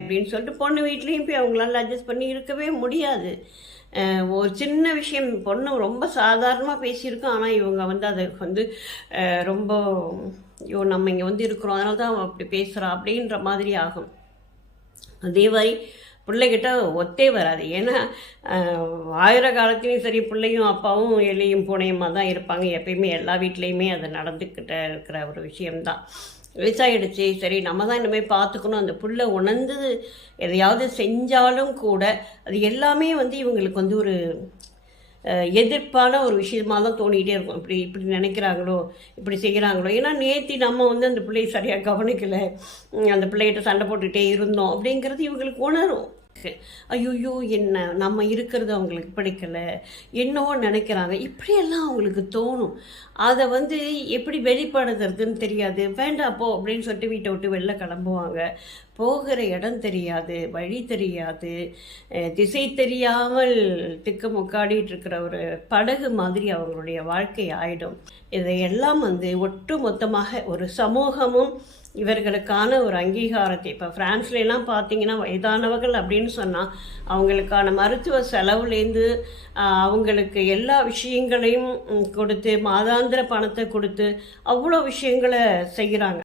அப்படின்னு சொல்லிட்டு பொண்ணு வீட்லேயும் போய் அவங்களால அட்ஜஸ்ட் பண்ணி இருக்கவே முடியாது. ஒரு சின்ன விஷயம் பொண்ணு ரொம்ப சாதாரணமாக பேசியிருக்கோம், ஆனால் இவங்க அதை ரொம்ப ஐயோ நம்ம இங்கே இருக்கிறோம் அதனால தான் அப்படி பேசுகிறா அப்படின்ற மாதிரி ஆகும். அதே மாதிரி பிள்ளைகிட்ட ஒத்தே வராது. ஏன்னா ஆயிர காலத்துலேயும் சரி பிள்ளையும் அப்பாவும் எலியும் பூனையுமா தான் இருப்பாங்க. எப்பயுமே எல்லா வீட்லேயுமே அது நடந்துக்கிட்ட இருக்கிற ஒரு விஷயம்தான். வயசாகிடுச்சு, சரி நம்ம தான் இனிமேல் பார்த்துக்கணும். அந்த புள்ள உணர்ந்து எதையாவது செஞ்சாலும் கூட அது எல்லாமே இவங்களுக்கு ஒரு எதிர்ப்பான ஒரு விஷயமாக தான் தோணிகிட்டே இருக்கும். இப்படி இப்படி நினைக்கிறாங்களோ, இப்படி செய்கிறாங்களோ. ஏன்னா நேற்று நம்ம அந்த பிள்ளையை சரியாக கவனிக்கலை, அந்த பிள்ளைகிட்ட சண்டை போட்டுக்கிட்டே இருந்தோம் அப்படிங்கிறது இவங்களுக்கு உணரும். ஐயோ என்ன நம்ம இருக்கிறது அவங்களுக்கு பிடிக்கலை, என்னவோ நினைக்கிறாங்க, இப்படியெல்லாம் அவங்களுக்கு தோணும். அதை எப்படி வெளிப்படுத்துறதுன்னு தெரியாது. வேண்டாம் போ அப்படின்னு சொல்லிட்டு வீட்டை விட்டு வெளில கிளம்புவாங்க. போகிற இடம் தெரியாது, வழி தெரியாது, திசை தெரியாமல் திக்கு முக்காடிட்டு இருக்கிற ஒரு படகு மாதிரி அவங்களுடைய வாழ்க்கை ஆயிடும். இதையெல்லாம் ஒட்டு மொத்தமாக ஒரு சமூகமும் இவர்களுக்கான ஒரு அங்கீகாரத்தை, இப்போ ஃப்ரான்ஸ்லாம் பார்த்தீங்கன்னா வயதானவர்கள் அப்படின்னு சொன்னால் அவங்களுக்கான மருத்துவ செலவுலேருந்து அவங்களுக்கு எல்லா விஷயங்களையும் கொடுத்து மாதாந்திர பணத்தை கொடுத்து அவ்வளோ விஷயங்களை செய்கிறாங்க.